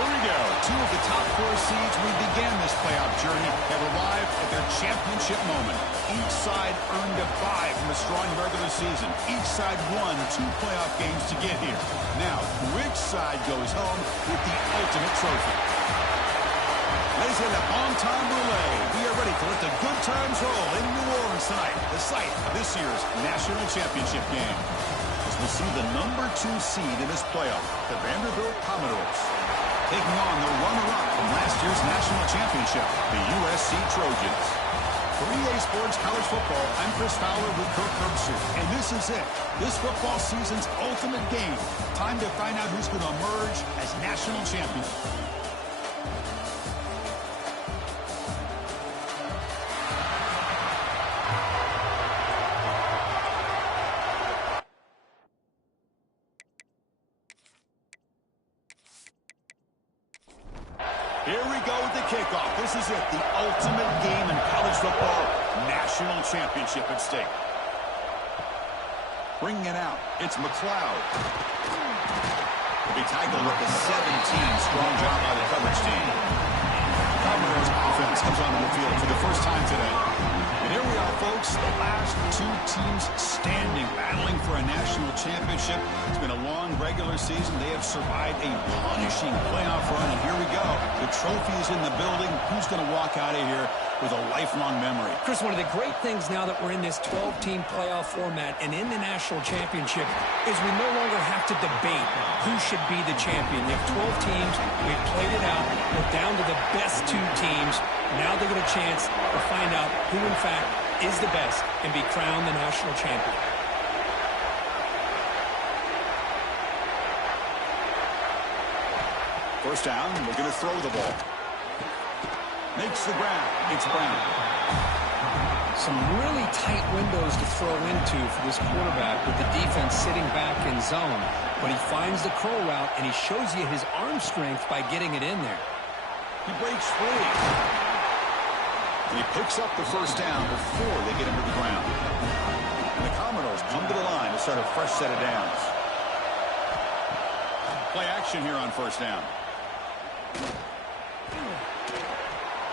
Here we go. Two of the top four seeds we began this playoff journey have arrived at their championship moment. Each side earned a bye from a strong regular season. Each side won 2 playoff games to get here. Now, which side goes home with the ultimate trophy? Ladies and gentlemen, on time relay. We are ready to let the good times roll in New Orleans tonight, the site of this year's national championship game. As we'll see the number 2 seed in this playoff, the Vanderbilt Commodores, taking on the runner-up from last year's national championship, the USC Trojans. For EA Sports College Football, I'm Chris Fowler with Kirk Herbstreit, and this is it. This football season's ultimate game. Time to find out who's going to emerge as national champion. Here we go with the kickoff. This is it, the ultimate game in college football, national championship at stake. Bringing it out, it's McLeod. He'll be tackled with a 17. Strong job by the coverage team. Commodores offense comes onto the field for the first time today. And here we are, folks, the last 2 teams standing, battling for a national championship. It's been a long regular season. They have survived a punishing playoff run, and here we go. The trophy is in the building. Who's going to walk out of here with a lifelong memory? Chris, one of the great things now that we're in this 12-team playoff format and in the national championship is we no longer have to debate who should be the champion. You have 12 teams. We've played it out. We're down to the best 2 teams. Now they get a chance to find out who, in fact, is the best and be crowned the national champion. First down, we're going to throw the ball. Makes the ground. It's Brown. Some really tight windows to throw into for this quarterback with the defense sitting back in zone. But he finds the curl route, and he shows you his arm strength by getting it in there. He breaks free. And he picks up the first down before they get him to the ground. And the Commodores come to the line to start a fresh set of downs. Play action here on first down.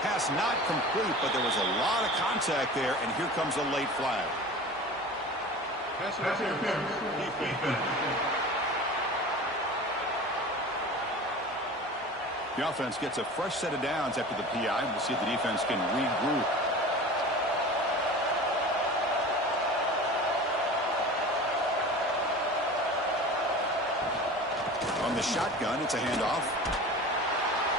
Pass not complete, but there was a lot of contact there, and here comes a late flag. The offense gets a fresh set of downs after the PI. We'll see if the defense can regroup. On the shotgun, it's a handoff.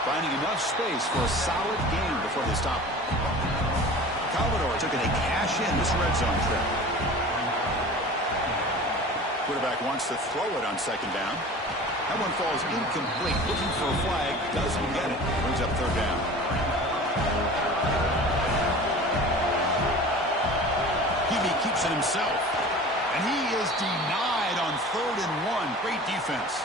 Finding enough space for a solid gain before they stop him. Commodores are going to cash in this red zone trip. Quarterback wants to throw it on second down. That one falls incomplete. Looking for a flag. Doesn't get it. Brings up third down. He keeps it himself. And he is denied on 3rd and 1. Great defense.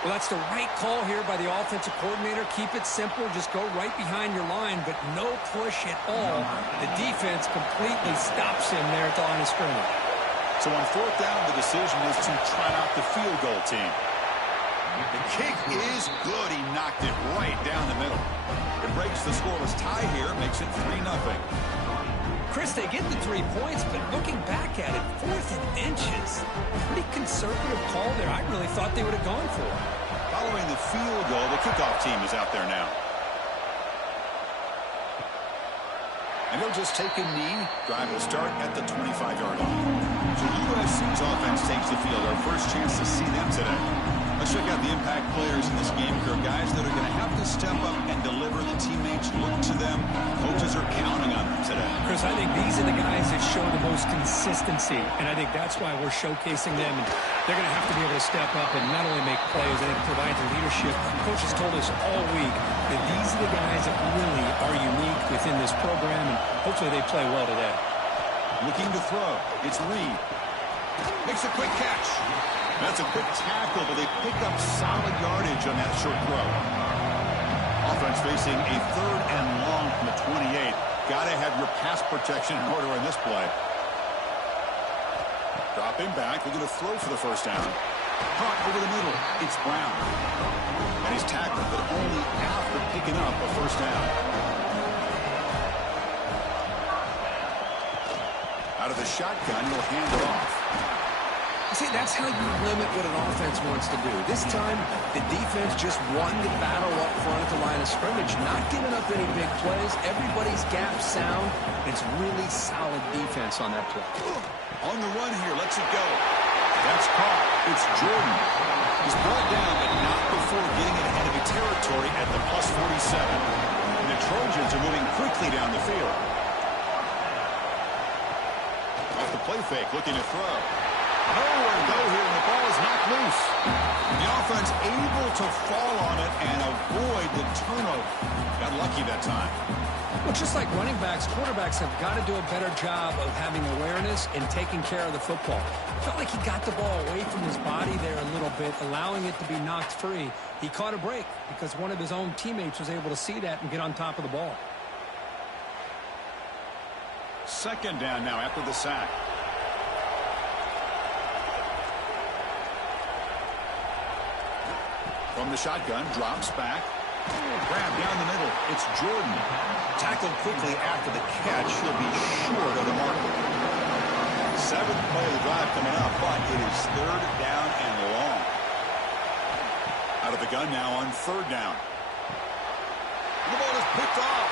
Well, that's the right call here by the offensive coordinator. Keep it simple. Just go right behind your line, but no push at all. The defense completely stops him there at the line of scrimmage. So on 4th down, the decision is to try out the field goal team. The kick is good. He knocked it right down the middle. It breaks the scoreless tie here, makes it 3-0. Chris, they get the 3 points, but looking back at it, 4th and inches. Pretty conservative call there. I really thought they would have gone for it. Following the field goal, the kickoff team is out there now. And he'll just take a knee. Drive will start at the 25-yard line. So USC's offense takes the field. Our first chance to see them today. Let's check out the impact players in this game, Kirk. Guys that are going to have to step up and deliver. The teammates look to them. Coaches are counting on them today. Chris, I think these are the guys that show the most consistency, and I think that's why we're showcasing them. And they're going to have to be able to step up and not only make plays, I think provide the leadership. Coaches told us all week that these are the guys that really are unique within this program, and hopefully they play well today. Looking to throw. It's Reed. Makes a quick catch. That's a quick tackle, but they pick up solid yardage on that short throw. Offense facing a 3rd and long from the 28. Got to have your pass protection in order in this play. Dropping back. They're going to throw for the first down. Caught over the middle. It's Brown. And he's tackled, but only after picking up a first down. Out of the shotgun, he'll hand it off. See, that's how you limit what an offense wants to do. This time, the defense just won the battle up front at the line of scrimmage, not giving up any big plays. Everybody's gap sound. It's really solid defense on that play. On the run here, lets it go. That's caught. It's Jordan. He's brought down, but not before getting it ahead of the territory at the plus 47. And the Trojans are moving quickly down the field. Off the play fake, looking to throw. Nowhere to go here, and the ball is knocked loose. The offense able to fall on it and avoid the turnover. Got lucky that time. Well, just like running backs, quarterbacks have got to do a better job of having awareness and taking care of the football. Felt like he got the ball away from his body there a little bit, allowing it to be knocked free. He caught a break because one of his own teammates was able to see that and get on top of the ball. Second down now after the sack. From the shotgun, drops back. Grab down the middle. It's Jordan. Tackled quickly after the catch. He'll be short of the marker. Seventh play of the drive coming up, but it is third down and long. Out of the gun now on third down. The ball is picked off.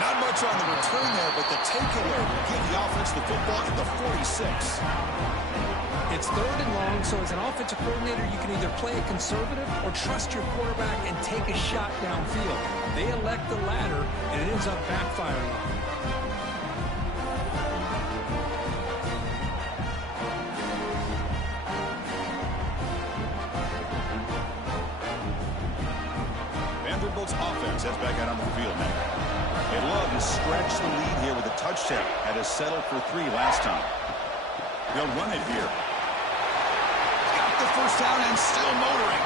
Not much on the return there, but the takeaway will give the offense the football at the 46. It's third and long, so as an offensive coordinator, you can either play it conservative or trust your quarterback and take a shot downfield. They elect the latter, and it ends up backfiring on them. Vanderbilt's offense heads back out on the field now. They love to stretch the lead here with a touchdown. Had to settle for 3 last time. They'll run it here. The first down and still motoring.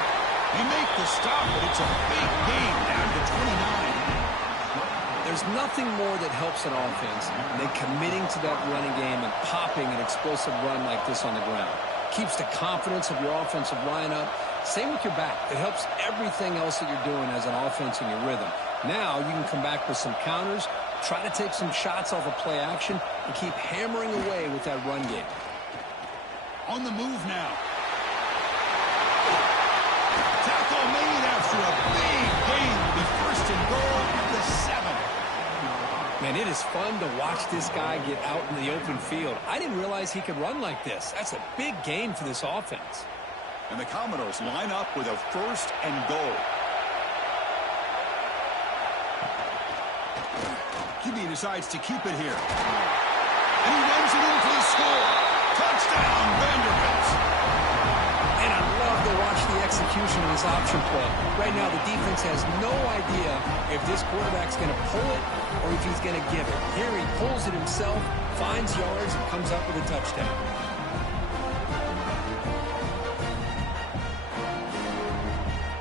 They make the stop, but it's a big gain down to 29. There's nothing more that helps an offense than committing to that running game and popping an explosive run like this on the ground. Keeps the confidence of your offensive lineup. Same with your back. It helps everything else that you're doing as an offense in your rhythm. Now you can come back with some counters, try to take some shots off of play action, and keep hammering away with that run game. On the move now. Tackle made after a big gain. Will be first and goal at the 7. Man, it is fun to watch this guy get out in the open field. I didn't realize he could run like this. That's a big gain for this offense. And the Commodores line up with a first and goal. QB decides to keep it here. And he runs it in for the score. Touchdown, Vanderbilt. And I love to watch the execution of this option play. Right now, the defense has no idea if this quarterback's going to pull it or if he's going to give it. Here he pulls it himself, finds yards, and comes up with a touchdown.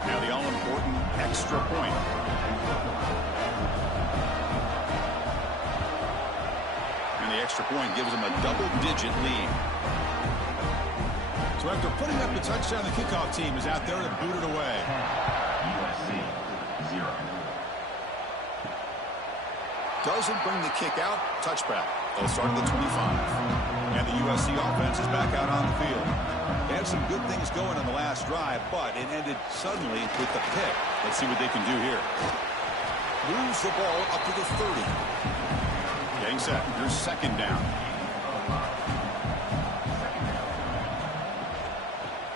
Now the all-important extra point. And the extra point gives him a double-digit lead. So after putting up the touchdown, the kickoff team is out there to boot it away. USC 0. Doesn't bring the kick out. Touchback. They'll start at the 25. And the USC offense is back out on the field. They had some good things going on the last drive, but it ended suddenly with the pick. Let's see what they can do here. Moves the ball up to the 30. Getting set. Here's second down.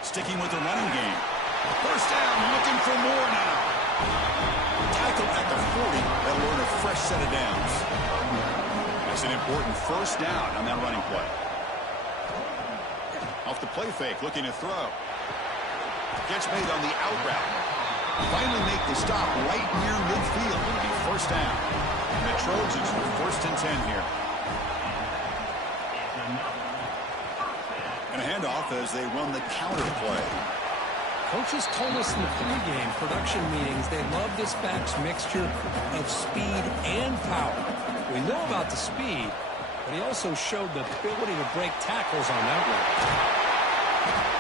Sticking with the running game. First down, looking for more now. Tackled at the 40. That'll earn a fresh set of downs. That's an important first down on that running play. Off the play fake, looking to throw. Gets made on the out route. Finally make the stop right near midfield. It'll be first down. And the Trojans for first and 10 here. And a handoff as they run the counter play. Coaches told us in the pregame production meetings they love this back's mixture of speed and power. We know about the speed, but he also showed the ability to break tackles on that one.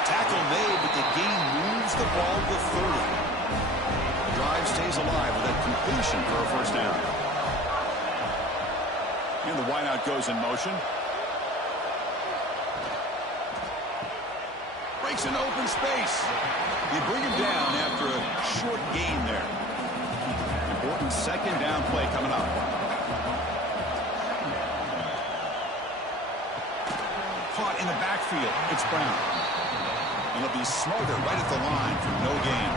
Tackle made, but the gain moves the ball to 30. The drive stays alive with that completion for a first down. And the wideout goes in motion. Breaks an open space. You bring him down after a short gain there. Important second down play coming up. Caught in the backfield. It's Brown. And he'll be smarter right at the line for no gain.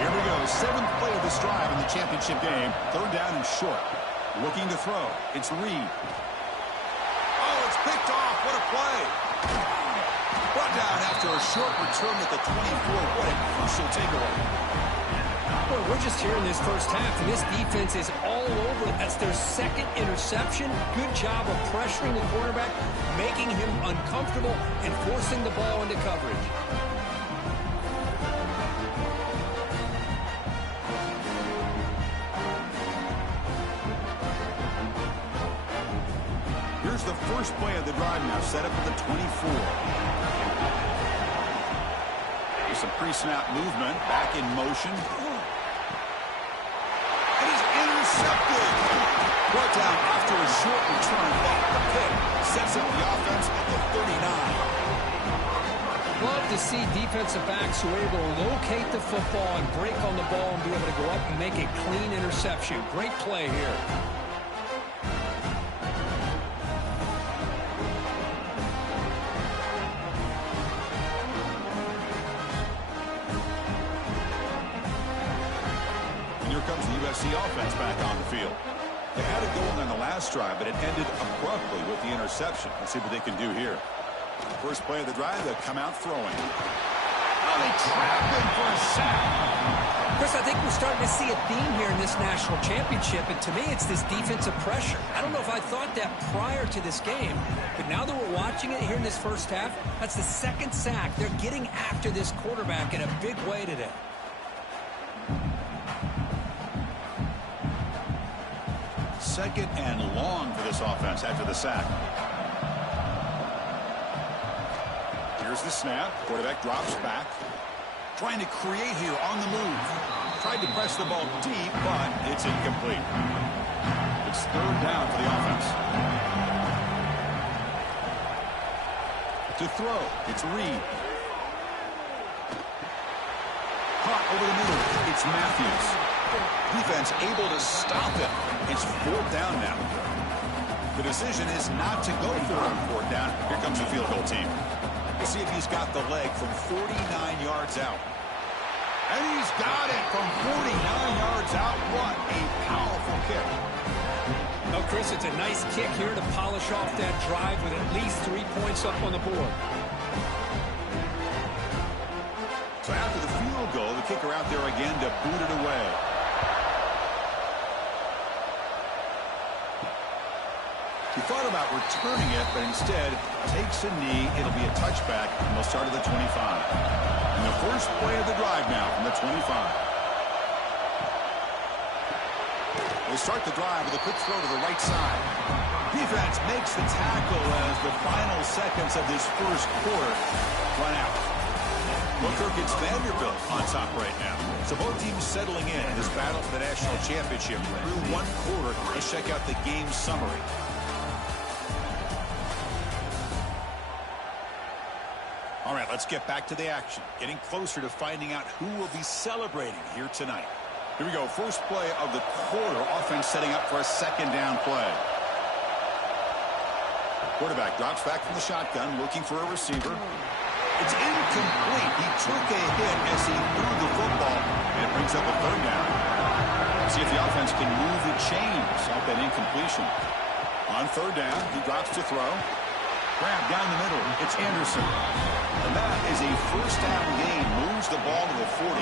Here we go. 7th play of this drive in the championship game. 3rd down and short. Looking to throw. It's Reed. Oh, it's picked off. What a play. Brought down after a short return at the 24. What a crucial takeaway. Boy, we're just here in this first half, and this defense is all over it. That's their 2nd interception. Good job of pressuring the quarterback, making him uncomfortable, and forcing the ball into coverage. Here's the first play of the drive now, set up at the 24. There's some pre-snap movement, back in motion. And he's intercepted. Brought down after a short return, but the pick sets up the offense at the 39. Love to see defensive backs who are able to locate the football and break on the ball and be able to go up and make a clean interception. Great play here. Comes the USC offense back on the field. They had it going on the last drive, but it ended abruptly with the interception. Let's see what they can do here. First play of the drive, they'll come out throwing. Oh, they trap him for a sack. Chris, I think we're starting to see a theme here in this national championship, and to me, it's this defensive pressure. I don't know if I thought that prior to this game, but now that we're watching it here in this first half, that's the 2nd sack. They're getting after this quarterback in a big way today. Second and long for this offense after the sack. Here's the snap. Quarterback drops back. Trying to create here on the move. Tried to press the ball deep, but it's incomplete. It's 3rd down for the offense. To throw, it's Reed. Caught over the middle. It's Matthews. Defense able to stop him. It's 4th down now. The decision is not to go for it on 4th down. Here comes the field goal team. We'll see if he's got the leg from 49 yards out. And he's got it from 49 yards out. What a powerful kick. Well, Chris, it's a nice kick here to polish off that drive with at least 3 points up on the board. So after the field goal, the kicker out there again to boot it away. He thought about returning it, but instead takes a knee. It'll be a touchback, and they'll start at the 25. And the first play of the drive now from the 25. They start the drive with a quick throw to the right side. Defense makes the tackle as the final seconds of this first quarter run out. Booker gets Vanderbilt on top right now. So both teams settling in this battle for the national championship. Through 1 quarter, let's check out the game summary. All right, let's get back to the action. Getting closer to finding out who will be celebrating here tonight. Here we go. First play of the quarter. Offense setting up for a 2nd down play. Quarterback drops back from the shotgun, looking for a receiver. It's incomplete. He took a hit as he threw the football, and it brings up a 3rd down. See if the offense can move the chains off that incompletion. On 3rd down, he drops to throw. Grab down the middle. It's Anderson. And that is a first down gain. Moves the ball to the 40.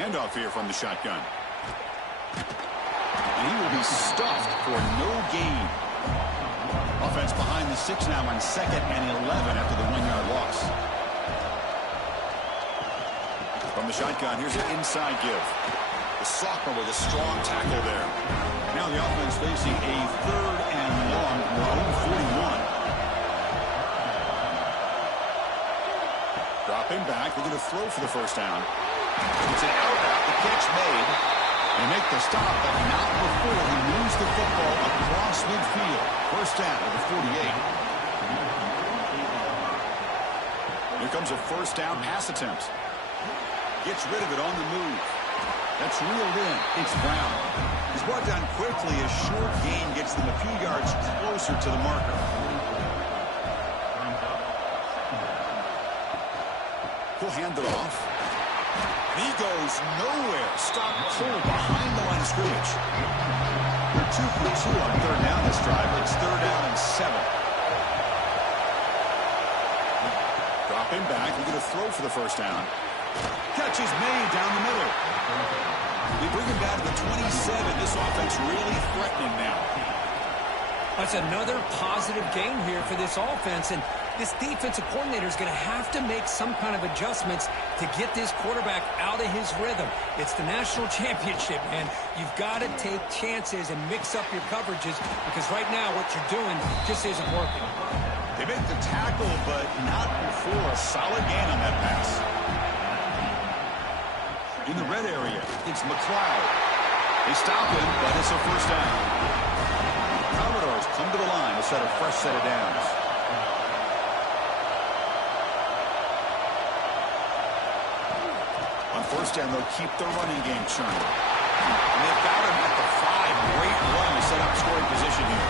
Handoff here from the shotgun. And he will be stuffed for no gain. Offense behind the 6 now on 2nd and 11 after the 1-yard loss. From the shotgun, here's an inside give. The sophomore with a strong tackle there. Now the offense facing a 3rd and long from their own 41. Dropping back, they're going to throw for the first down. It's an out route, the catch made. They make the stop, but not before he moves the football across midfield. First down at the 48. Here comes a first down pass attempt. Gets rid of it on the move. That's reeled in. It's Brown. He's brought down quickly. A short gain gets them a few yards closer to the marker. He'll hand it off. He goes nowhere. Stop cold behind the line of scrimmage. They're 2 for 2 on 3rd down this drive. It's 3rd down and 7. Dropping back. We're going to throw for the first down. Catch is made down the middle. We bring him down to the 27. This offense really threatening now. That's another positive game here for this offense, and this defensive coordinator is going to have to make some kind of adjustments to get this quarterback out of his rhythm. It's the national championship, man. You've got to take chances and mix up your coverages, because right now what you're doing just isn't working. They make the tackle, but not before a solid gain on that pass. In the red area, it's McLeod. They stop him, but it's a first down. Commodores come to the line to set a fresh set of downs. On first down, they'll keep their running game churning. And they've got him at the 5. Great run to set up scoring position here.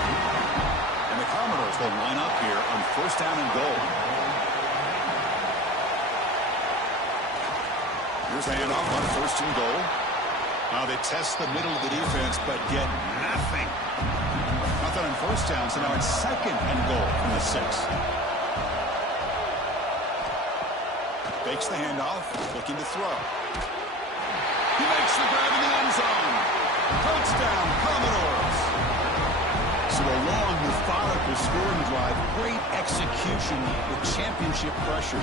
And the Commodores will line up here on first down and goal. Here's a handoff on first and goal. Now they test the middle of the defense, but get nothing. Nothing on first down, so now it's 2nd and goal from the 6. Fakes the handoff, looking to throw. He makes the grab in the end zone. Touchdown, Commodores. So a long, methodical scoring drive. Great execution with championship pressure.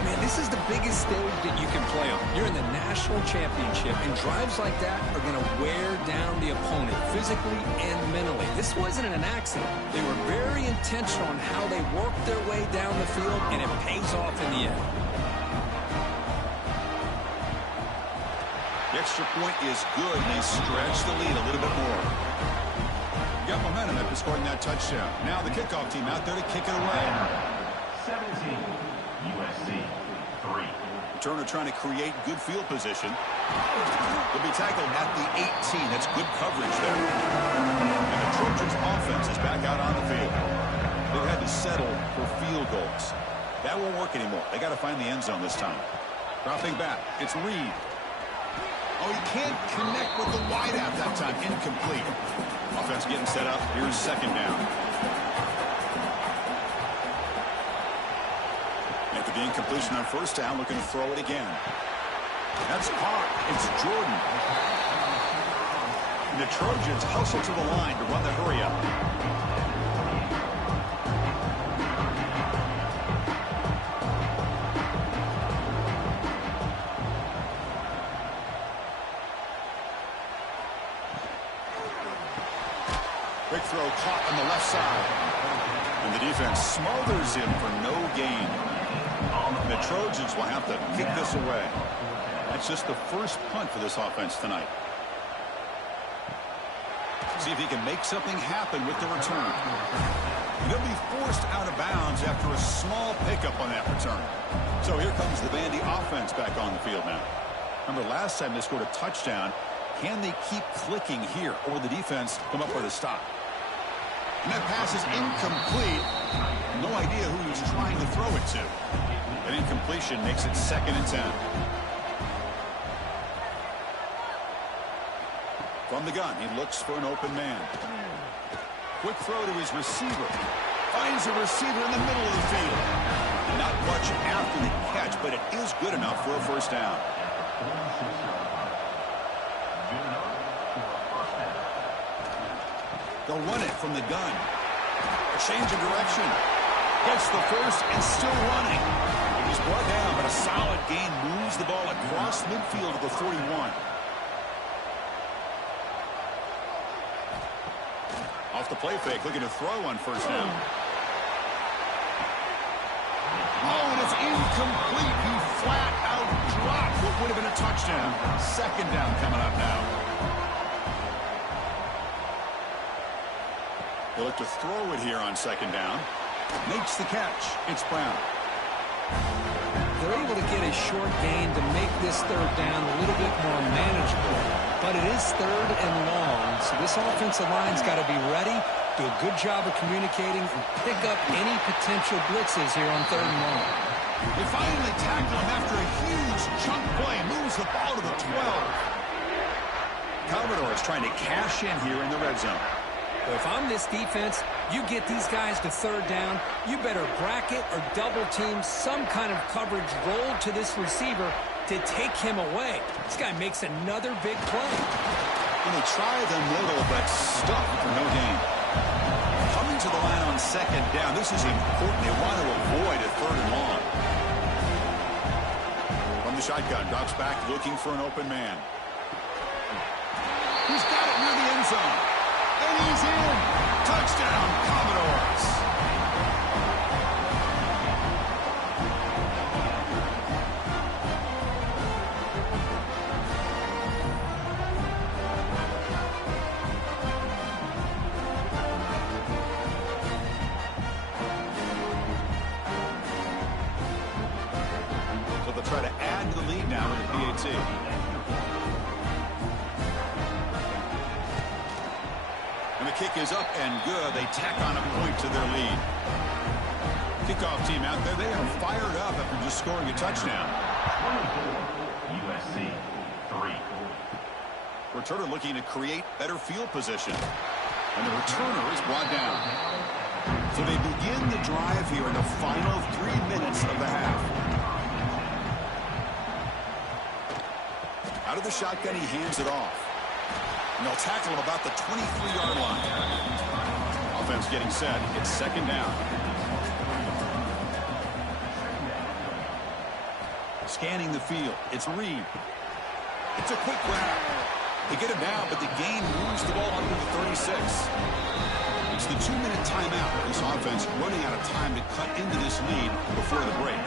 Man, this is the biggest stage that you can play on. You're in the national championship, and drives like that are going to wear down the opponent physically and mentally. This wasn't an accident. They were very intentional on how they worked their way down the field, and it pays off in the end. The extra point is good, and they stretch the lead a little bit more. Got momentum after scoring that touchdown. Now the kickoff team out there to kick it away. 17, USC 3. Returner trying to create good field position. Will be tackled at the 18. That's good coverage there. And the Trojans offense is back out on the field. They've had to settle for field goals. That won't work anymore. They got to find the end zone this time. Dropping back. It's Reed. Oh, he can't connect with the wideout that time. Incomplete. Offense getting set up. Here's 2nd down. After the incompletion on first down, looking to throw it again. That's caught. It's Jordan. And the Trojans hustle to the line to run the hurry up. Quick throw caught on the left side. And the defense smothers him for no gain. The Trojans will have to kick this away. That's just the first punt for this offense tonight. See if he can make something happen with the return. He'll be forced out of bounds after a small pickup on that return. So here comes the Vandy offense back on the field now. Remember last time they scored a touchdown. Can they keep clicking here, or the defense come up with a stop? And that pass is incomplete. No idea who he was trying to throw it to. An incompletion makes it 2nd and 10. From the gun, he looks for an open man. Quick throw to his receiver. Finds a receiver in the middle of the field. Not much after the catch, but it is good enough for a first down. They'll run it from the gun. A change of direction. Gets the first and still running. He's brought down, but a solid gain moves the ball across midfield to the 41. Off the play fake, looking to throw on first down. Oh, and it's incomplete. He flat out dropped what would have been a touchdown. Second down coming up now. He'll look to throw it here on second down. Makes the catch. It's Brown. They're able to get a short gain to make this third down a little bit more manageable. But it is third and long, so this offensive line's got to be ready, do a good job of communicating, and pick up any potential blitzes here on third and long. They finally tackle him after a huge chunk play. Moves the ball to the 12. Commodores trying to cash in here in the red zone. Well, if I'm this defense, you get these guys to third down, you better bracket or double team some kind of coverage roll to this receiver to take him away. This guy makes another big play. And they try the middle, but stuffed for no gain. Coming to the line on second down. This is important. They want to avoid a third and long. From the shotgun, drops back looking for an open man. He's got it near the end zone. And he's in. Touchdown, Commodores. So they'll try to add to the lead now with the PAT. And the kick is up and good. They tack on a point to their lead. Kickoff team out there. They are fired up after just scoring a touchdown. 24, USC 3. Returner looking to create better field position. And the returner is brought down. So they begin the drive here in the final 3 minutes of the half. Out of the shotgun, he hands it off. And they'll tackle him about the 23-yard line. Offense getting set. It's second down. Scanning the field. It's Reed. It's a quick grab. They get him down, but the gain moves the ball under the 36. It's the 2-minute timeout. This offense running out of time to cut into this lead before the break.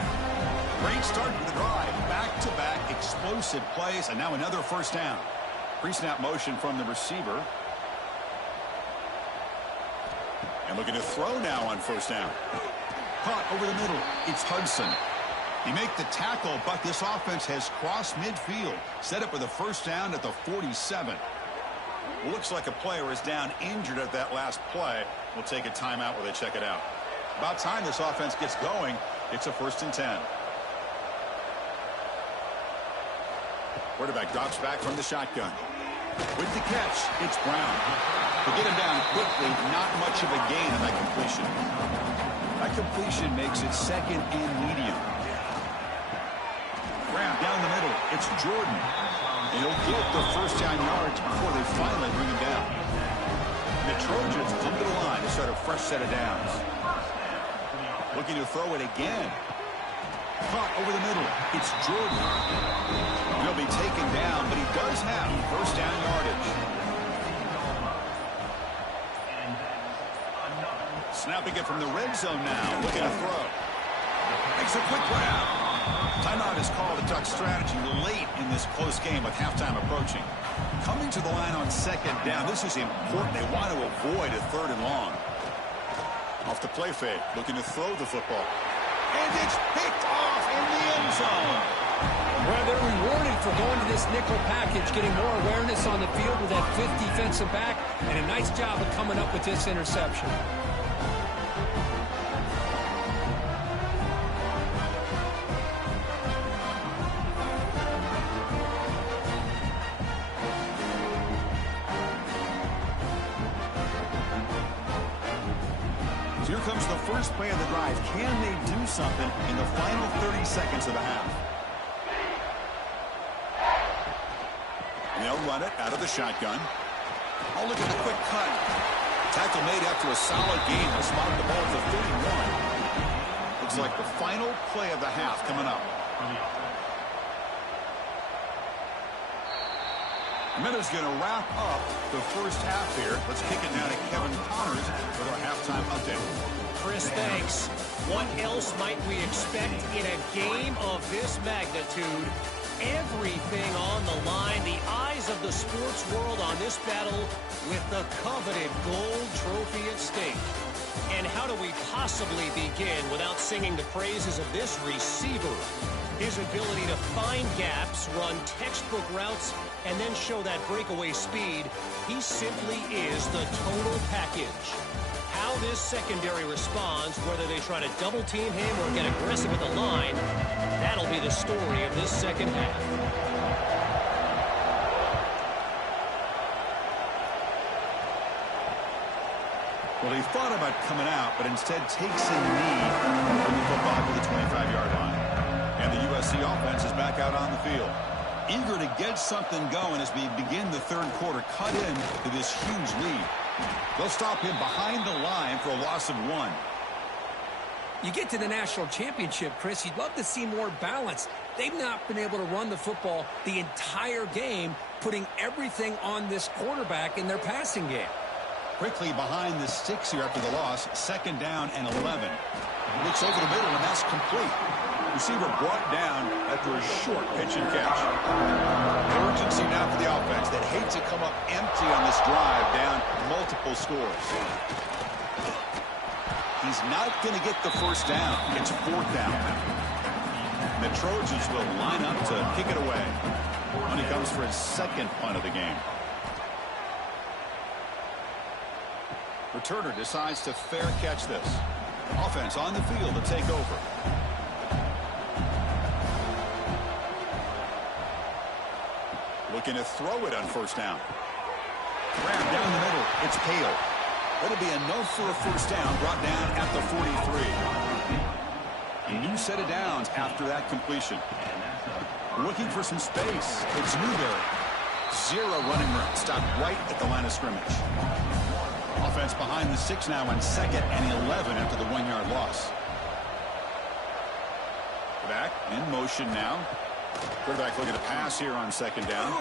Great start to the drive. Back-to-back explosive plays, and now another first down. Pre-snap motion from the receiver. And looking to throw now on first down. Caught over the middle. It's Hudson. He make the tackle, but this offense has crossed midfield. Set up with a first down at the 47. Looks like a player is down injured at that last play. We'll take a timeout while they check it out. About time this offense gets going. It's a 1st and 10. Quarterback drops back from the shotgun. With the catch, it's Brown. To get him down quickly, not much of a gain on that completion. That completion makes it second and medium. Grab down the middle. It's Jordan. And he'll get the first down yards before they finally bring him down. And the Trojans come to the line to start a fresh set of downs. Looking to throw it again. Caught over the middle. It's Jordan. He'll be taken down, but he does have first down yardage. Snapping it from the red zone now. Looking to throw. Makes a quick grab. Timeout is called. A duck strategy late in this close game with halftime approaching. Coming to the line on second down. This is important. They want to avoid a third and long. Off the play fake. Looking to throw the football. And it's picked off in the end zone. Well, they're rewarded for going to this nickel package, getting more awareness on the field with that 5th defensive back, and a nice job of coming up with this interception. So here comes the first play of the drive. Can they do something in the final 30 seconds of the half? And they'll run it out of the shotgun. Oh, look at the quick cut. Tackle made after a solid game. They'll spot the ball at the 31. Looks like the final play of the half coming up. Minute's going to wrap up the first half here. Let's kick it now to Kevin Connors with our halftime update. Chris, thanks. What else might we expect in a game of this magnitude? Everything on the line. The eyes of the sports world on this battle with the coveted gold trophy at stake. And how do we possibly begin without singing the praises of this receiver? His ability to find gaps, run textbook routes, and then show that breakaway speed. He simply is the total package. How this secondary responds, whether they try to double team him or get aggressive at the line, that'll be the story of this second half. Well, he thought about coming out, but instead takes a knee from the football to the 25-yard line. And the USC offense is back out on the field. Eager to get something going as we begin the third quarter, cut in to this huge lead. They'll stop him behind the line for a loss of 1. You get to the national championship, Chris, you'd love to see more balance. They've not been able to run the football the entire game, putting everything on this quarterback in their passing game. Quickly behind the sticks here after the loss, 2nd down and 11. Looks over the middle, and that's complete. Receiver brought down after a short pitch and catch. Urgency now for the offense that hate to come up empty on this drive, down multiple scores. He's not going to get the first down. It's 4th down. And the Trojans will line up to kick it away when he comes for his 2nd punt of the game. Returner decides to fair catch this. Offense on the field to take over. Looking to throw it on 1st down. Grab down the middle. It's Hale. That'll be enough for a 1st down, brought down at the 43. A new set of downs after that completion. Looking for some space. It's Newberry. 0 running room. Stopped right at the line of scrimmage. Offense behind the 6 now on 2nd and 11 after the 1-yard loss. Back in motion now. Quarterback looking to pass here on 2nd down.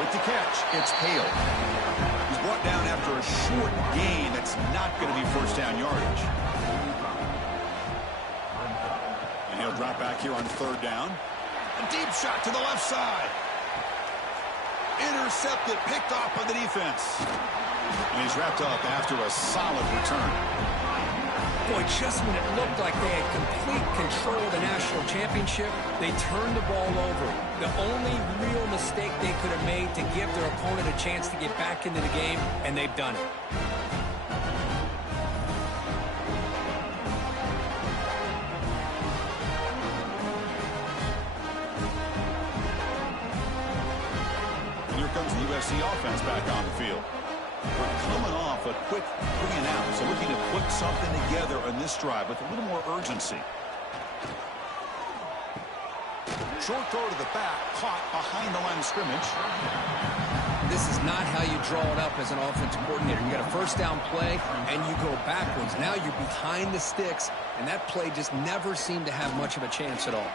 With the catch, it's Hale. He's brought down after a short gain that's not going to be 1st down yardage. And he'll drop back here on 3rd down. A deep shot to the left side. Intercepted, picked off by the defense. And he's wrapped up after a solid return. Boy, just when it looked like they had complete control of the national championship, they turned the ball over. The only real mistake they could have made to give their opponent a chance to get back into the game, and they've done it. And here comes the USC offense back on the field. We're coming off a quick 3 and out, so looking to put something together on this drive with a little more urgency. Short throw to the back, caught behind the line of scrimmage. This is not how you draw it up as an offensive coordinator. You got a 1st down play, and you go backwards. Now you're behind the sticks, and that play just never seemed to have much of a chance at all.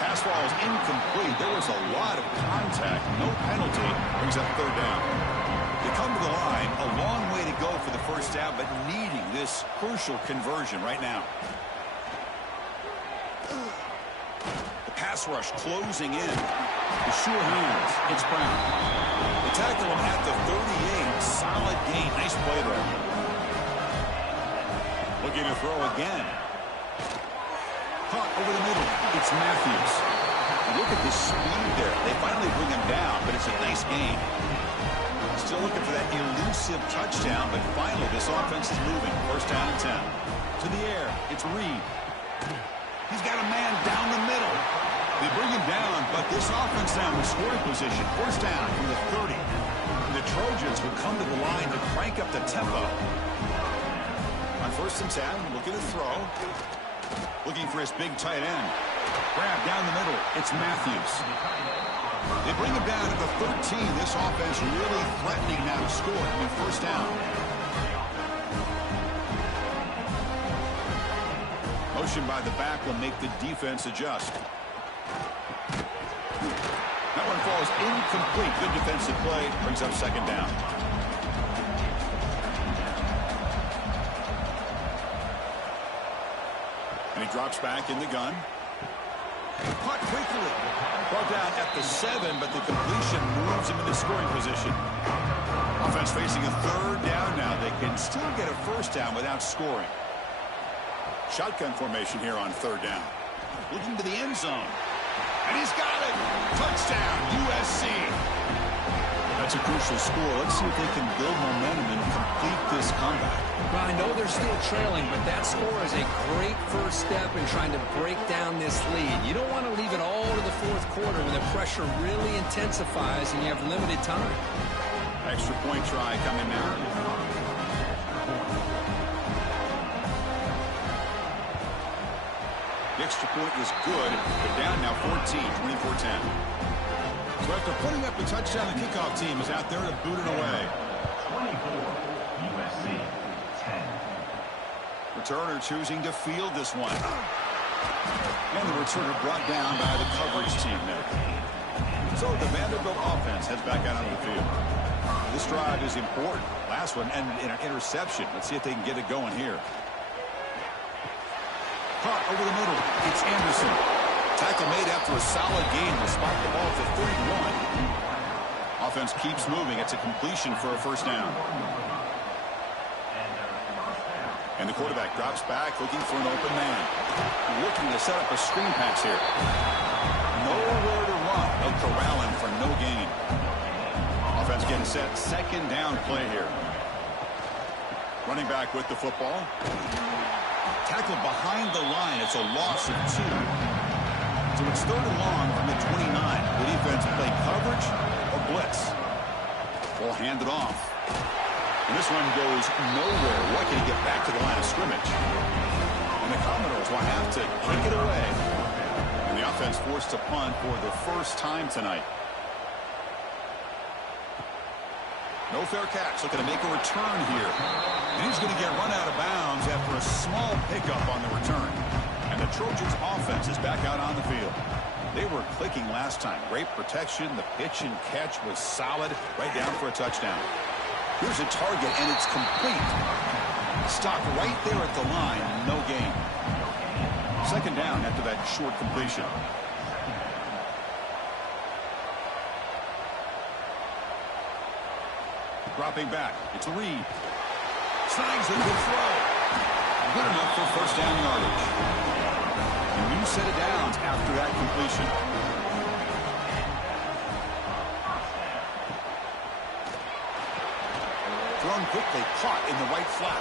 Pass ball is incomplete. There was a lot of contact. No penalty. Brings up 3rd down. They come to the line. A long way to go for the 1st down, but needing this crucial conversion right now. The pass rush closing in. The sure hands. It's Brown. They tackle him at the 38. Solid gain. Nice play there. Looking to throw again. Caught over the middle. It's Matthews. Look at the speed there. They finally bring him down, but it's a nice gain. Still looking for that elusive touchdown, but finally this offense is moving. 1st down and 10. To the air. It's Reed. He's got a man down the middle. They bring him down, but this offense now in scoring position. 1st down from the 30. And the Trojans will come to the line to crank up the tempo. On 1st and 10, looking to throw. Looking for his big tight end. Grab down the middle. It's Matthews. They bring him down to the 13. This offense really threatening now to score. It'll be 1st down. Motion by the back will make the defense adjust. That one falls incomplete. Good defensive play. Brings up second down. And he drops back in the gun. Caught quickly. Brought down at the 7, but the completion moves him into scoring position. Offense facing a third down now. They can still get a first down without scoring. Shotgun formation here on third down. Looking to the end zone. And he's got it. Touchdown, USC. That's a crucial score. Let's see if they can build momentum and complete this comeback. Well, I know they're still trailing, but that score is a great first step in trying to break down this lead. You don't want to leave it all to the fourth quarter when the pressure really intensifies and you have limited time. Extra point try coming now. The extra point is good. They're down now 14, 24-10. So after putting up the touchdown, the kickoff team is out there to boot it away. 24, USC, 10. Returner choosing to field this one. And the returner brought down by the coverage team there. So the Vanderbilt offense heads back out on the field. This drive is important. Last one ended in an interception. Let's see if they can get it going here. Caught over the middle. It's Anderson. Tackle made after a solid game to spot the ball for 31. Offense keeps moving. It's a completion for a first down. And the quarterback drops back looking for an open man. Looking to set up a screen pass here. Nowhere to run. They'll corral him for no gain. Offense getting set. Second down play here. Running back with the football. Tackle behind the line. It's a loss of 2. So it's third and long from the 29. The defense play coverage or blitz. Ball handed off. And this one goes nowhere. Why can he get back to the line of scrimmage? And the Commodores will have to kick it away. And the offense forced to punt for the first time tonight. No fair catch. Looking to make a return here. And he's going to get run out of bounds after a small pickup on the return. And the Trojans offense is back out on the field. They were clicking last time. Great protection. The pitch and catch was solid. Right down for a touchdown. Here's a target, and it's complete. Stopped right there at the line. No gain. Second down after that short completion. Dropping back. It's Reed. Snags a good throw. Good enough for first down yardage. A new set of downs after that completion. Thrown quickly, caught in the right flat.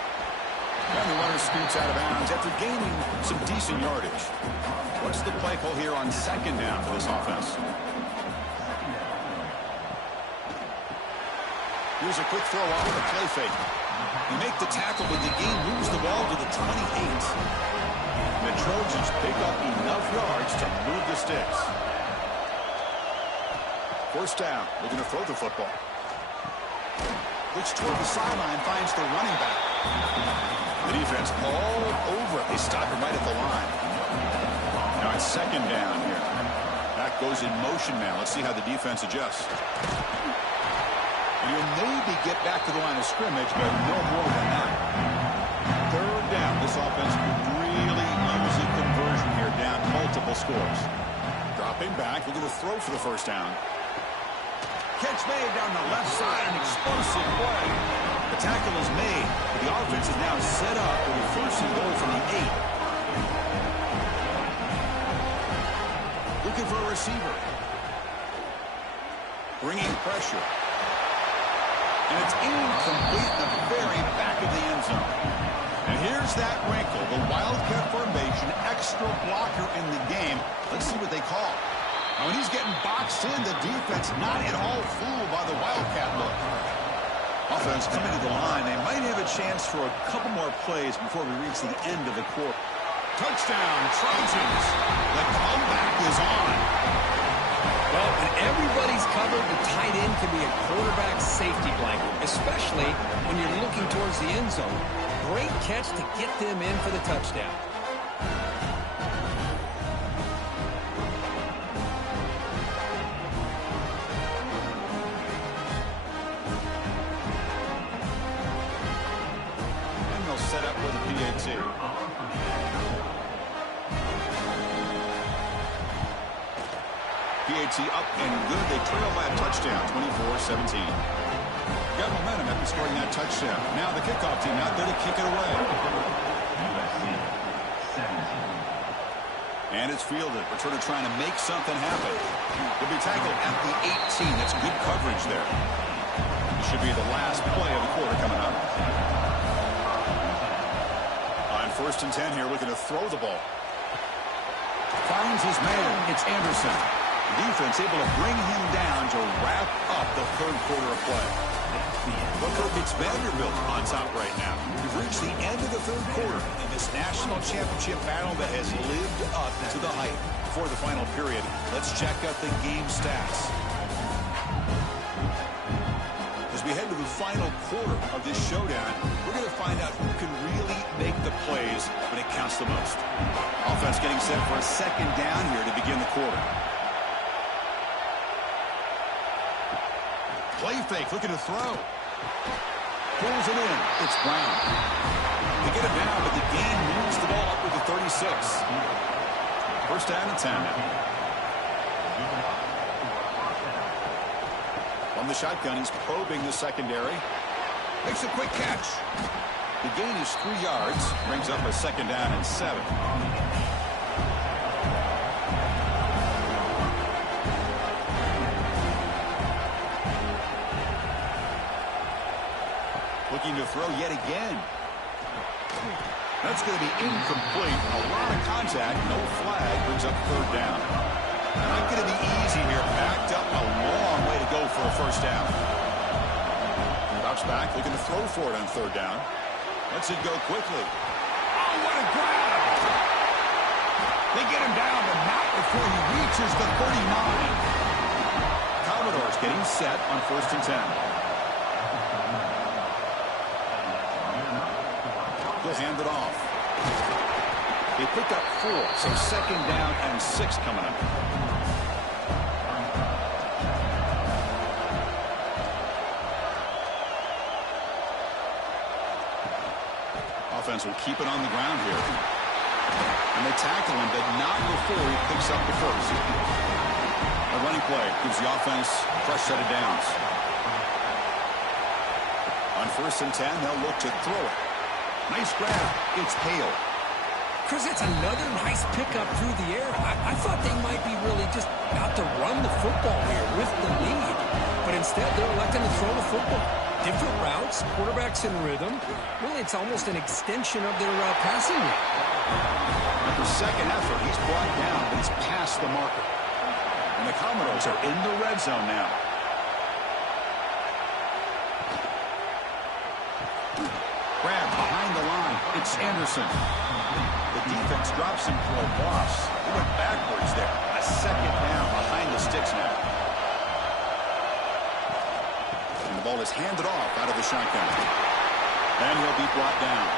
And the runner scoots out of bounds after gaining some decent yardage. What's the play call here on second down for this offense? Here's a quick throw off the play fake. You make the tackle, but the game moves the ball to the 28. And the Trojans pick up enough yards to move the sticks. First down, looking to throw the football. Looks toward the sideline, finds the running back. The defense all over it. They stop him right at the line. Now it's second down here. Back goes in motion now. Let's see how the defense adjusts. And you'll maybe get back to the line of scrimmage, but no more than that. Third down. This offense could really use a conversion here, down multiple scores. Dropping back, looking to throw for the first down. Catch made down the left side, an explosive play. The tackle is made. The offense is now set up with a first and goal from the 8. Looking for a receiver. Bringing pressure. And it's incomplete in the very back of the end zone. And here's that wrinkle, the Wildcat formation, extra blocker in the game. Let's see what they call. Now, when he's getting boxed in, the defense not at all fooled by the Wildcat look. Offense coming to the line. They might have a chance for a couple more plays before we reach the end of the quarter. Touchdown, Trojans. The comeback is on. Well, when everybody's covered, the tight end can be a quarterback's safety blanket, especially when you're looking towards the end zone. Great catch to get them in for the touchdown. set up with a PAT. PAT up and good. They trail by a touchdown, 24-17. Got momentum after scoring that touchdown. Now the kickoff team out there to kick it away. USC 17. And it's fielded. Returner trying to make something happen. He'll be tackled at the 18. That's good coverage there. It should be the last play of the quarter coming up. On 1st and 10 here, looking to throw the ball. Finds his man. It's Anderson. Defense able to bring him down to wrap up the 3rd quarter of play. But it's Vanderbilt on top right now. We've reached the end of the 3rd quarter in this national championship battle that has lived up to the hype. Before the final period, let's check out the game stats. As we head to the final quarter of this showdown, we're going to find out who can really make the plays when it counts the most. Offense getting set for a 2nd down here to begin the quarter. Play fake, looking to throw. Pulls it in. It's Brown. They get it down, but the gain moves the ball up with the 36. 1st down and 10 now. From the shotgun, he's probing the secondary. Makes a quick catch. The gain is 3 yards. Brings up a 2nd down and 7. Looking to throw yet again. That's going to be incomplete. A lot of contact. No flag. Brings up 3rd down. Not going to be easy here. Backed up a long way to go for a 1st down. Drops back. Looking to throw for it on 3rd down. Lets it go quickly. Oh, what a grab! They get him down, but not before he reaches the 39. Commodores getting set on 1st and 10. He'll hand it off. They picked up 4, so 2nd down and 6 coming up. Offense will keep it on the ground here. And they tackle him, but not before he picks up the 1st. A running play gives the offense a fresh set of downs. On 1st and 10, they'll look to throw it. Nice grab. It's Hale. Chris, it's another nice pickup through the air. I thought they might be really just out to run the football here with the lead. But instead, they're electing to throw the football. Different routes, quarterbacks in rhythm. Really, it's almost an extension of their passing game. After 2nd effort, he's brought down, but he's past the marker. And the Commodores are in the red zone now. Grab behind the line. It's Anderson. The defense drops him for a loss. They went backwards there. A 2nd down behind the sticks now. And the ball is handed off out of the shotgun. And he'll be brought down.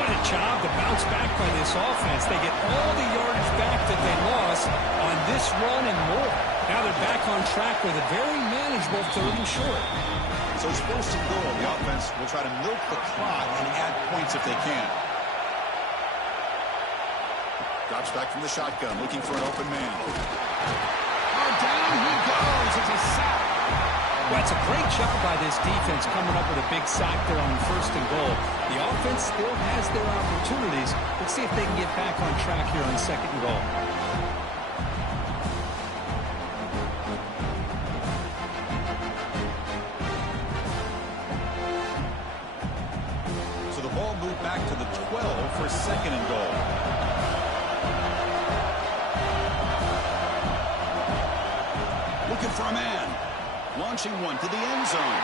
What a job to bounce back by this offense. They get all the yardage back that they lost on this run and more. Now they're back on track with a very manageable 3rd and short. So it's 1st and goal. The offense will try to milk the clock and add points if they can. Drops back from the shotgun, looking for an open man. Oh, down he goes. It's a sack. Well, it's a great job by this defense coming up with a big sack there on 1st and goal. The offense still has their opportunities. Let's see if they can get back on track here on 2nd and goal. Back to the 12 for 2nd and goal. Looking for a man. Launching one to the end zone.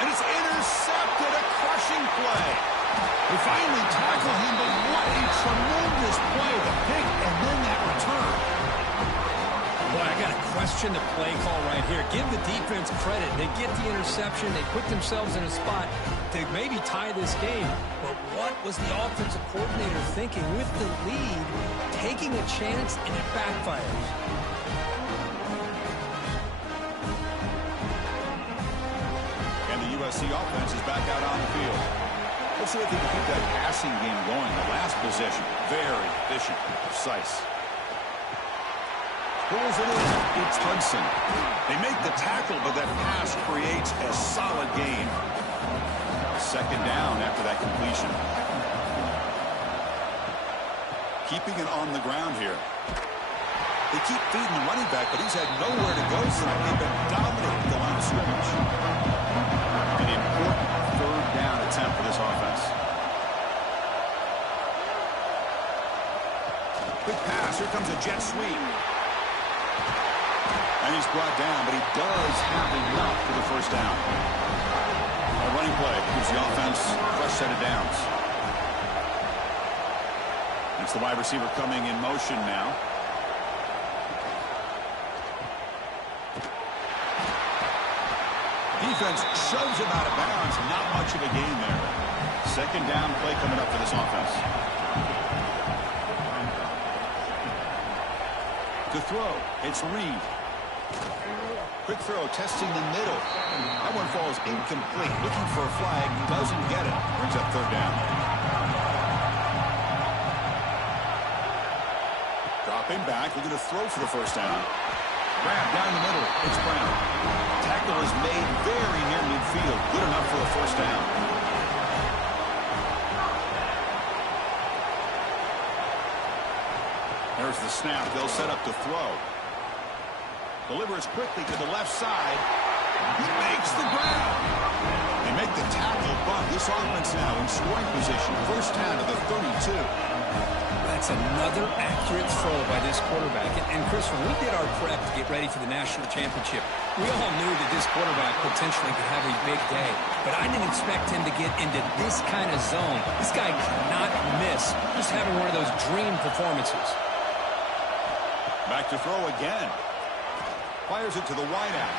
And it's intercepted. A crushing play. They finally tackle him, but what a tremendous play. The pick and then that return. Boy, I got to question the play call right here. Give the defense credit. They get the interception. They put themselves in a spot to maybe tie this game. But what was the offensive coordinator thinking with the lead, taking a chance, and it backfires? And the USC offense is back out on the field. Let's see if they can keep that passing game going. The last possession, very efficient, precise. Pulls it in. It's Hudson. They make the tackle, but that pass creates a solid gain. Second down after that completion. Keeping it on the ground here. They keep feeding the running back, but he's had nowhere to go tonight. They've been dominant at the line of scrimmage. An important third down attempt for this offense. Quick pass. Here comes a jet sweep. And he's brought down, but he does have enough for the first down. A running play gives the offense a fresh set of downs. It's the wide receiver coming in motion now. Defense shoves him out of bounds. Not much of a gain there. Second down play coming up for this offense. To throw, it's Reed. Quick throw, testing the middle. That one falls incomplete. Looking for a flag, doesn't get it. Brings up third down. Dropping back, looking to throw for the first down. Grab down the middle, it's Brown. Tackle is made very near midfield. Good enough for a first down. There's the snap. They'll set up to throw. Delivers quickly to the left side. He makes the grab. They make the tackle, but this offense now in scoring position. First down to the 32. That's another accurate throw by this quarterback. And Chris, when we did our prep to get ready for the national championship, we all knew that this quarterback potentially could have a big day. But I didn't expect him to get into this kind of zone. This guy cannot miss. Just having one of those dream performances. Back to throw again. Fires it to the wideout.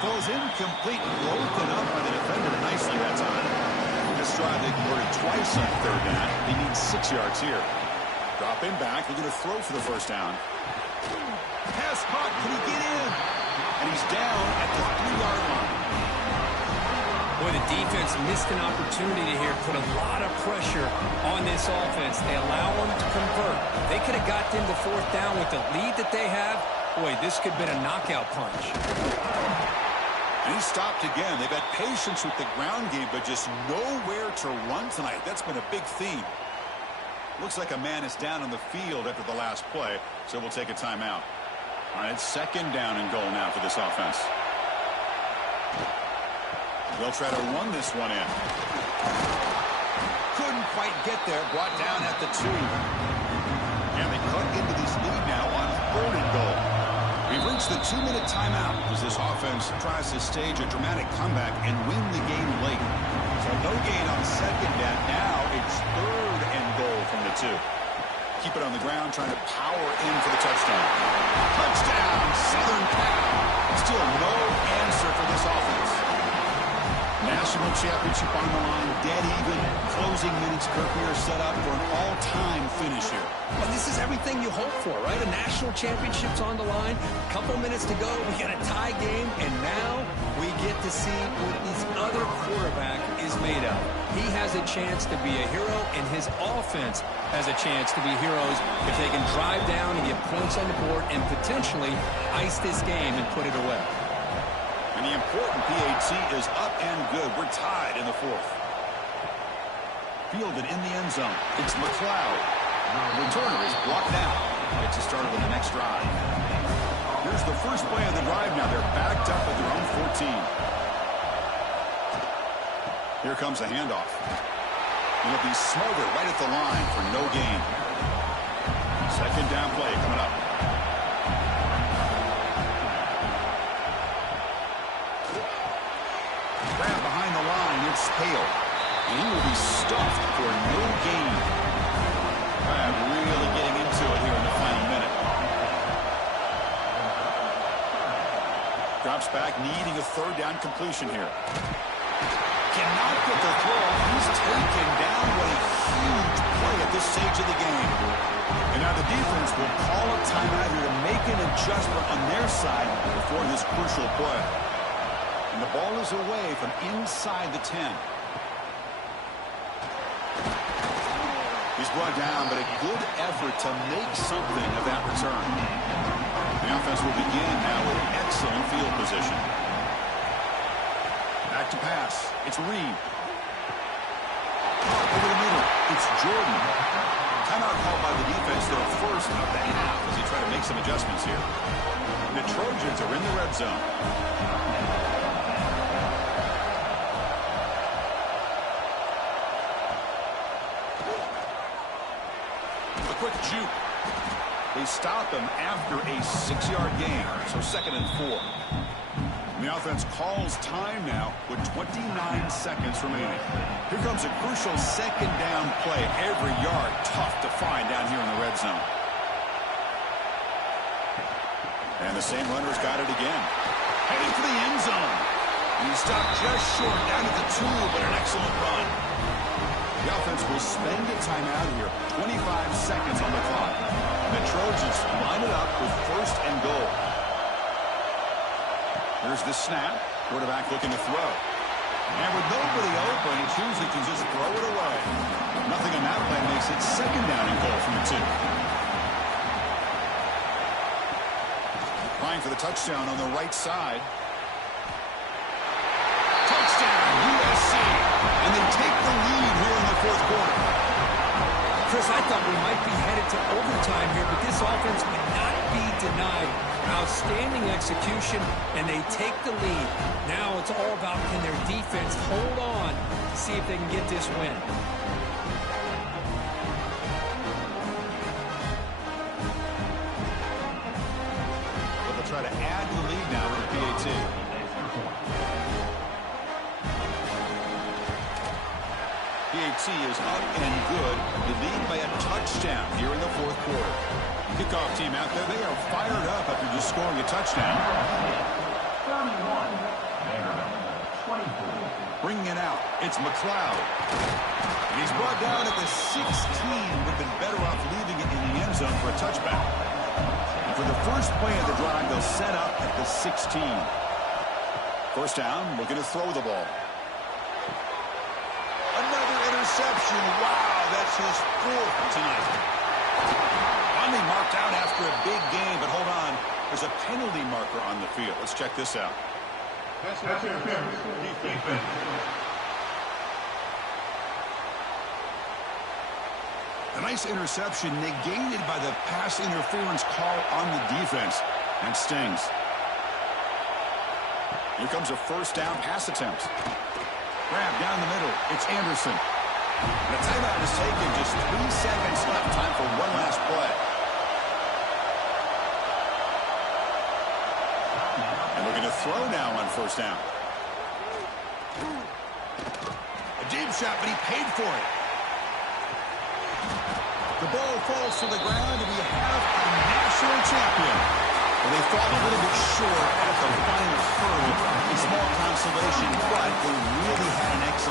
Throws incomplete. Broken up by the defender nicely that time. This drive they converted twice on third down. They need 6 yards here. Dropping back. They're going to throw for the first down. Pass caught. Can he get in? And he's down at the 3-yard line. Boy, the defense missed an opportunity here. Put a lot of pressure on this offense. They allow them to convert. They could have got them to fourth down with the lead that they have. Boy, this could have been a knockout punch. And he stopped again. They've had patience with the ground game, but just nowhere to run tonight. That's been a big theme. Looks like a man is down on the field after the last play, so we'll take a timeout. All right, second down and goal now for this offense. They'll try to run this one in. Couldn't quite get there. Brought down at the 2. And they cut into this lead now on third and goal. We've reached the 2-minute timeout as this offense tries to stage a dramatic comeback and win the game late. So no gain on second down. Now it's third and goal from the 2. Keep it on the ground, trying to power in for the touchdown. Touchdown, Southern Cal. Still no answer for this offense. National championship on the line, dead even. Closing minutes, Kirk Muir set up for an all-time finish here. Well, this is everything you hope for, right? A national championship's on the line. A couple minutes to go. We get a tie game, and now we get to see what this other quarterback is made of. He has a chance to be a hero, and his offense has a chance to be heroes if they can drive down and get points on the board and potentially ice this game and put it away. And the important PAT is up and good. We're tied in the 4th. Fielded in the end zone. It's McLeod. The returner is blocked out. Gets us started on the next drive. Here's the first play of the drive now. They're backed up at their own 14. Here comes a handoff. It'll be smothered right at the line for no gain. Second down play coming up. Grab behind the line. It's Hale. And he will be stuffed for no gain. Really getting into it here in the final minute. Drops back, needing a third down completion here. Cannot get the throw. He's taken down. What a huge play at this stage of the game. And now the defense will call a timeout here to make an adjustment on their side before this crucial play. And the ball is away from inside the 10. He's brought down, but a good effort to make something of that return. The offense will begin now with excellent field position. Back to pass. It's Reed. Over the middle. It's Jordan. Timeout called by the defense, their first of the half, as they try to make some adjustments here. The Trojans are in the red zone. A quick juke. They stop him after a 6-yard gain, so 2nd and 4. The offense calls time now with 29 seconds remaining. Here comes a crucial 2nd down play. Every yard tough to find down here in the red zone. And the same runner's got it again. Heading for the end zone. And he stopped just short down at the 2, but an excellent run. The offense will spend a timeout here. 25 seconds on the clock. The Trojans line it up with 1st and goal. Here's the snap. Quarterback looking to throw. And with nobody open, he chooses to just throw it away. Nothing on that play makes it 2nd down and goal from the 2. Trying for the touchdown on the right side. Touchdown, USC. And they take the lead here in the 4th quarter. Chris, I thought we might be headed to overtime here, but this offense would not be denied. Outstanding execution, and they take the lead. Now it's all about, can their defense hold on to see if they can get this win. But they'll try to add to the lead now with the PAT. PAT is up and good. They lead by a touchdown here in the 4th quarter. Kickoff team out there, they are fired up after just scoring a touchdown. 31. Vanderbilt, 24. Bringing it out, it's McLeod. And he's brought down at the 16. Would have been better off leaving it in the end zone for a touchback. And for the first play of the drive, they'll set up at the 16. 1st down, looking to throw the ball. Another interception. Wow, that's his 4th tonight. Finally marked out after a big game, but hold on. There's a penalty marker on the field. Let's check this out. A nice interception negated by the pass interference call on the defense. And stings. Here comes a 1st down pass attempt. Grab down the middle. It's Anderson. And the timeout is taken. Just 3 seconds left. Time for one last play. And looking to throw now on 1st down. A deep shot, but he paid for it. The ball falls to the ground, and we have a national champion. Well, they fall a little bit short at the final hurdle. A small consolation, but they really had an excellent